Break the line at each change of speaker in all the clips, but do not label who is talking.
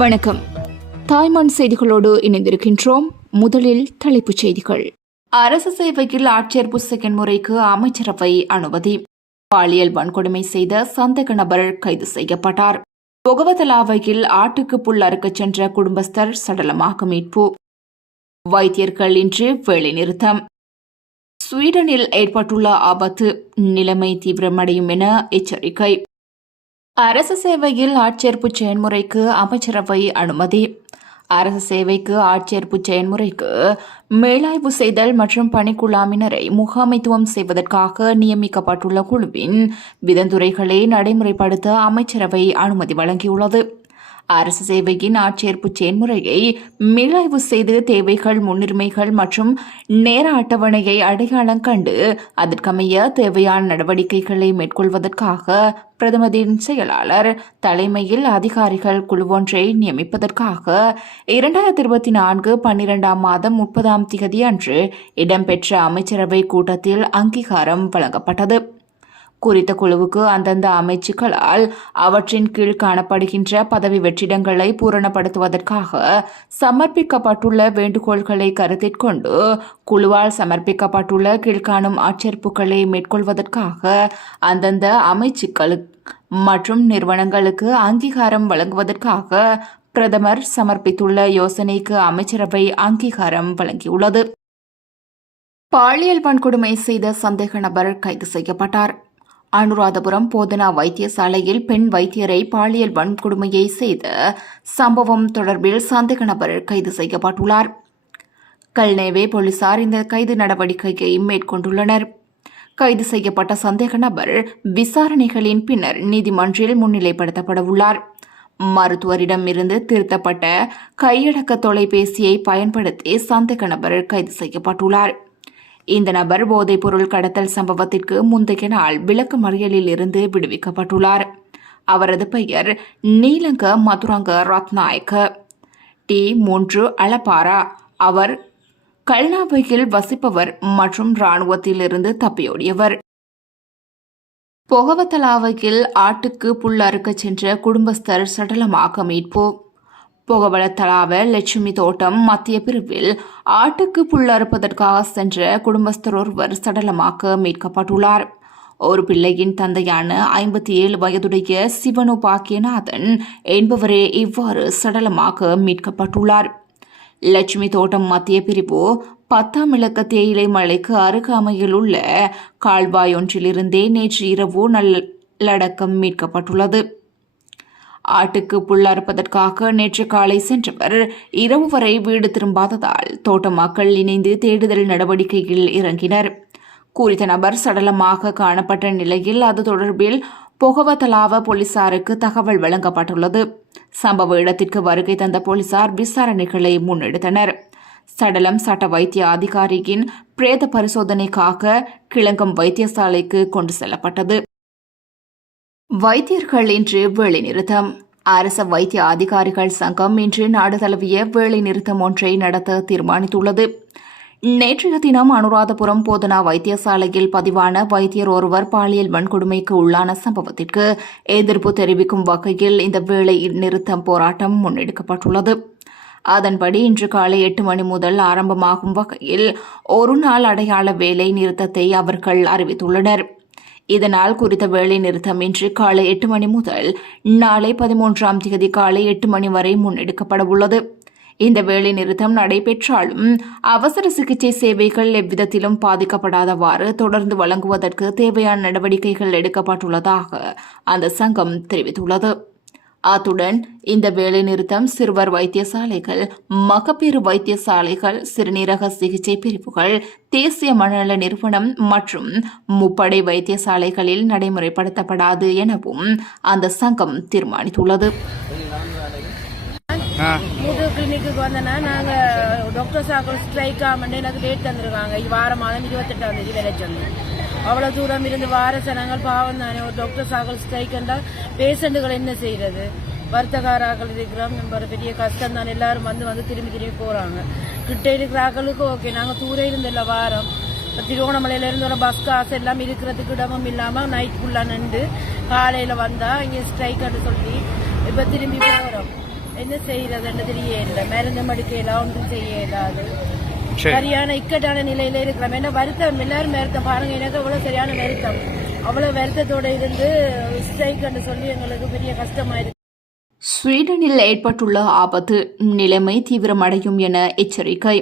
வணக்கம். தாய்மான் செய்திகளோடு இணைந்திருக்கின்றோம். முதலில் தலைப்புச் செய்திகள். அரசு சேவையில் ஆட்சேர்ப்பு செகண்ட் முறைக்கு அமைச்சரவை அனுமதி. பாலியல் வன்கொடுமை செய்த சந்தேக நபர் கைது செய்யப்பட்டார். புகவதலாவையில் ஆட்டுக்கு புல் அறுக்கச் சென்ற குடும்பஸ்தர் சடலமாக மீட்பு. வைத்தியர்கள் இன்று வேலைநிறுத்தம். ஸ்வீடனில் ஏற்பட்டுள்ள ஆபத்து நிலைமை தீவிரமடையும் என எச்சரிக்கை. அரசு சேவையில் ஆட்சேர்ப்பு செயன்முறைக்கு அமைச்சரவை அனுமதி. அரசு சேவைக்கு ஆட்சேர்ப்பு செயன்முறைக்கு மேலாய்வு செய்தல் மற்றும் பணிக்குழாமினரை முகாமைத்துவம் செய்வதற்காக நியமிக்கப்பட்டுள்ள குழுவின் விதந்துரைகளை நடைமுறைப்படுத்த அமைச்சரவை அனுமதி வழங்கியுள்ளது. அரசு சேவையின் ஆட்சேர்ப்பு செயன்முறையை மீளாய்வு செய்து தேவைகள் முன்னுரிமைகள் மற்றும் நேர அட்டவணையை அடையாளம் கண்டு அதற்கமைய தேவையான நடவடிக்கைகளை மேற்கொள்வதற்காக பிரதமரின் செயலாளர் தலைமையில் அதிகாரிகள் குழு ஒன்றை நியமிப்பதற்காக இரண்டாயிரத்தி இருபத்தி நான்கு பன்னிரெண்டாம் மாதம் முப்பதாம் தேதி அன்று இடம்பெற்ற அமைச்சரவை கூட்டத்தில் அங்கீகாரம் வழங்கப்பட்டது. குறித்த குழுவுக்கு அந்தந்த அமைச்சுக்களால் அவற்றின் கீழ் காணப்படுகின்ற பதவி வெற்றிடங்களை பூரணப்படுத்துவதற்காக சமர்ப்பிக்கப்பட்டுள்ள வேண்டுகோள்களை கருத்தில் கொண்டு குழுவால் சமர்ப்பிக்கப்பட்டுள்ள கீழ்காணும் ஆட்சேர்ப்புகளை மேற்கொள்வதற்காக அந்தந்த அமைச்சுக்களுக்கு மற்றும் நிறுவனங்களுக்கு அங்கீகாரம் வழங்குவதற்காக பிரதமர் சமர்ப்பித்துள்ள யோசனைக்கு அமைச்சரவை அங்கீகாரம் வழங்கியுள்ளது. பாலியல் வன்கொடுமை செய்த சந்தேக நபர் கைது செய்யப்பட்டார். அனுராதபுரம் போதனா வைத்தியசாலையில் பெண் வைத்தியரை பாலியல் வன்கொடுமையை செய்த சம்பவம் தொடர்பில் சந்தேக நபர் கைது செய்யப்பட்டுள்ளார். கல்நேவே போலீசார் இந்த கைது நடவடிக்கையை மேற்கொண்டுள்ளனர். கைது செய்யப்பட்ட சந்தேக நபர் விசாரணைகளின் பின்னர் நீதிமன்றில் முன்னிலைப்படுத்தப்பட உள்ளார் மருத்துவரிடம் இருந்து திருத்தப்பட்ட கையடக்க தொலைபேசியை பயன்படுத்தி சந்தேக நபர் கைது செய்யப்பட்டுள்ளார். இந்த நபர் போதைப்பொருள் கடத்தல் சம்பவத்திற்கு முந்தைய நாள் விளக்கு மறியலில் இருந்து விடுவிக்கப்பட்டுள்ளார். அவரது பெயர் நீலங்க மதுரங்க ரத்நாயக்க. டி மூன்று அலபாரா. அவர் கல்னாவையில் வசிப்பவர் மற்றும் இராணுவத்திலிருந்து தப்பியோடியவர். பொகவத்தலாவையில் ஆட்டுக்கு புல்லறுக்கச் சென்ற குடும்பஸ்தர் சடலமாக மீட்பு. புகவளத்தலாவ லட்சுமி தோட்டம் மத்திய பிரிவில் ஆட்டுக்கு புல்லறுப்பதற்காக சென்ற குடும்பஸ்தர் ஒருவர் சடலமாக மீட்கப்பட்டுள்ளார். ஒரு பிள்ளையின் தந்தையான ஐம்பத்தி ஏழு வயதுடைய சிவனு பாக்கியநாதன் என்பவரே இவ்வாறு சடலமாக மீட்கப்பட்டுள்ளார். லட்சுமி தோட்டம் மத்திய பிரிவு பத்தாம் இலக்க தேயிலை மலைக்கு அருகாமையில் உள்ள கால்வாய் ஒன்றிலிருந்தே நேற்று இரவு நல்லடக்கம் மீட்கப்பட்டுள்ளது. ஆட்டுக்கு புல் அறுப்பதற்காக நேற்று காலை சென்றவர் இரவு வரை வீடு திரும்பாததால் தோட்ட மக்கள் இணைந்து தேடுதல் நடவடிக்கையில் இறங்கினர். குறித்த நபர் சடலமாக காணப்பட்ட நிலையில் அது தொடர்பில் பொகவத்தலாவ போலீசாருக்கு தகவல் வழங்கப்பட்டுள்ளது. சம்பவ இடத்திற்கு வருகை தந்த போலீசார் விசாரணைகளை முன்னெடுத்தனர். சடலம் சட்ட வைத்திய அதிகாரியின் பிரேத பரிசோதனைக்காக கிளங்கம் வைத்தியசாலைக்கு கொண்டு செல்லப்பட்டது. வைத்தியர்கள் இன்று வேலைநிறுத்தம். அரச வைத்திய அதிகாரிகள் சங்கம் இன்று நாடு தழுவிய வேலைநிறுத்தம் ஒன்றை நடத்த தீர்மானித்துள்ளது. நேற்றைய தினம் அனுராதபுரம் போதனா வைத்தியசாலையில் பதிவான வைத்தியர் ஒருவர் பாலியல் வன்கொடுமைக்கு உள்ளான சம்பவத்திற்கு எதிர்ப்பு தெரிவிக்கும் வகையில் இந்த வேலை நிறுத்தம் போராட்டம் முன்னெடுக்கப்பட்டுள்ளது. அதன்படி இன்று காலை எட்டு மணி முதல் ஆரம்பமாகும் வகையில் ஒரு நாள் அடையாள வேலை நிறுத்தத்தை அவர்கள் அறிவித்துள்ளனா் இதனால் குறித்த வேலை நிறுத்தம் இன்று காலை எட்டு மணி முதல் நாளை பதிமூன்றாம் தேதி காலை எட்டு மணி வரை முன்னெடுக்கப்பட உள்ளது. இந்த வேலை நிறுத்தம் நடைபெற்றாலும் அவசர சிகிச்சை சேவைகள் எவ்விதத்திலும் பாதிக்கப்படாதவாறு தொடர்ந்து வழங்குவதற்கு தேவையான நடவடிக்கைகள் எடுக்கப்பட்டுள்ளதாக அந்த சங்கம் தெரிவித்துள்ளது. அத்துடன் இந்த வேலைநிறுத்தம் சிறுவர் வைத்தியசாலைகள் மகப்பேறு வைத்தியசாலைகள் சிறுநீரக சிகிச்சை பிரிவுகள் தேசிய மனநல நிறுவனம் மற்றும் முப்படை வைத்தியசாலைகளில் நடைமுறைப்படுத்தப்படாது எனவும் அந்த சங்கம் தீர்மானித்துள்ளது.
மூட்டு கிளினிக்கு வந்தேன்னா நாங்கள் டாக்டர் சாக்கள் ஸ்ட்ரைக் ஆகமெண்டு எனக்கு டேட் தந்துருக்காங்க வார மாதம் இருபத்தெட்டாம் தேதி வேலை சொல்லி அவ்வளோ தூரம் இருந்து வார சனங்கள் பாவம் தானே ஒரு டாக்டர் ஆகல் ஸ்ட்ரைக் என்றால் பேஷண்ட்டுகள் என்ன செய்யறது வருத்தகாராக்கள் இருக்கிறோம் நம்ம பெரிய கஷ்டம் தான் எல்லாரும் வந்து வந்து திரும்பி திரும்பி போகிறாங்க கிட்ட இருக்கிறாக்களுக்கு ஓகே நாங்கள் தூரே இருந்தில்ல வாரம் இப்போ திருவோணமலையிலேருந்து ஒரு பஸ் காசு எல்லாம் இருக்கிறதுக்கு இடமும் இல்லாமல் நைட் ஃபுல்லாக நின்று காலையில் வந்தால் இங்கே ஸ்ட்ரைக்குன்னு சொல்லி இப்போ திரும்பி போகிறோம் என்ன செய்யறதுன்னு தெரியல மருந்து மடிக்கலாம் ஒன்றும் செய்ய இயலாது சரியான இக்கட்டான நிலையில இருக்கிறோம் என்ன வருத்தம்? எல்லாரும் வருத்தம் பாருங்க எனக்கு அவ்வளவு சரியான வருத்தம். அவ்வளவு வருத்தத்தோட இருந்து ஸ்ட்ரைக் சொல்லி எங்களுக்கு பெரிய கஷ்டமா இருக்கு
ஸ்வீடனில் ஏற்பட்டுள்ள ஆபத்து நிலைமை தீவிரமடையும் என எச்சரிக்கை.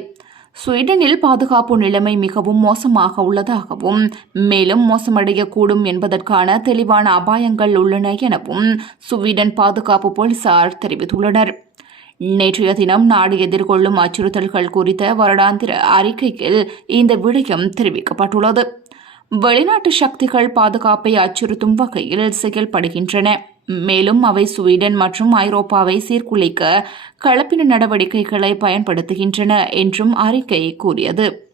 ஸ்வீடனில் பாதுகாப்பு நிலைமை மிகவும் மோசமாக உள்ளதாகவும் மேலும் மோசமடையக்கூடும் என்பதற்கான தெளிவான அபாயங்கள் உள்ளன எனவும் ஸ்வீடன் பாதுகாப்பு போலீசார் தெரிவித்துள்ளனர். நேற்றைய தினம் நாடு எதிர்கொள்ளும் அச்சுறுத்தல்கள் குறித்த வருடாந்திர அறிக்கையில் இந்த விடயம் தெரிவிக்கப்பட்டுள்ளது. வெளிநாட்டு சக்திகள் பாதுகாப்பை அச்சுறுத்தும் வகையில் செயல்படுகின்றன. மேலும் அவை ஸ்வீடன் மற்றும் ஐரோப்பாவை சீர்குலைக்க கலப்பின நடவடிக்கைகளை பயன்படுத்துகின்றன என்றும் அறிக்கை கூறியது.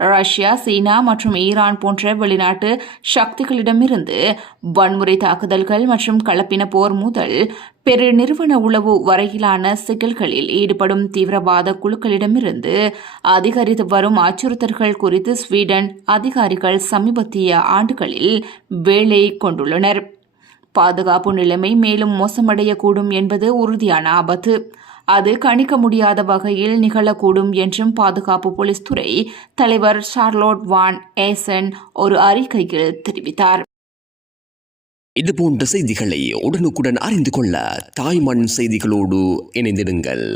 ரஷ்யா சீனா மற்றும் ஈரான் போன்ற வெளிநாட்டு சக்திகளிடமிருந்து வன்முறை தாக்குதல்கள் மற்றும் கலப்பின போர் முதல் பெருநிறுவன உளவு வரையிலான சிக்கல்களில் ஈடுபடும் தீவிரவாத குழுக்களிடமிருந்து அதிகரித்து வரும் அச்சுறுத்தல்கள் குறித்து ஸ்வீடன் அதிகாரிகள் சமீபத்திய ஆண்டுகளில் வேலை கொண்டுள்ளனர். பாதுகாப்பு நிலைமை மேலும் மோசமடையக்கூடும் என்பது உறுதியான ஆபத்து. அது கணிக்க முடியாத வகையில் நிகழக்கூடும் என்றும் பாதுகாப்பு போலீஸ் துறை தலைவர் சார்லோட் வான் ஏசன் ஒரு அறிக்கையில் தெரிவித்தார்.
இது போன்ற செய்திகளை உடனுக்குடன் அறிந்து கொள்ள தாய்மண் செய்திகளோடு இணைந்திடுங்கள்.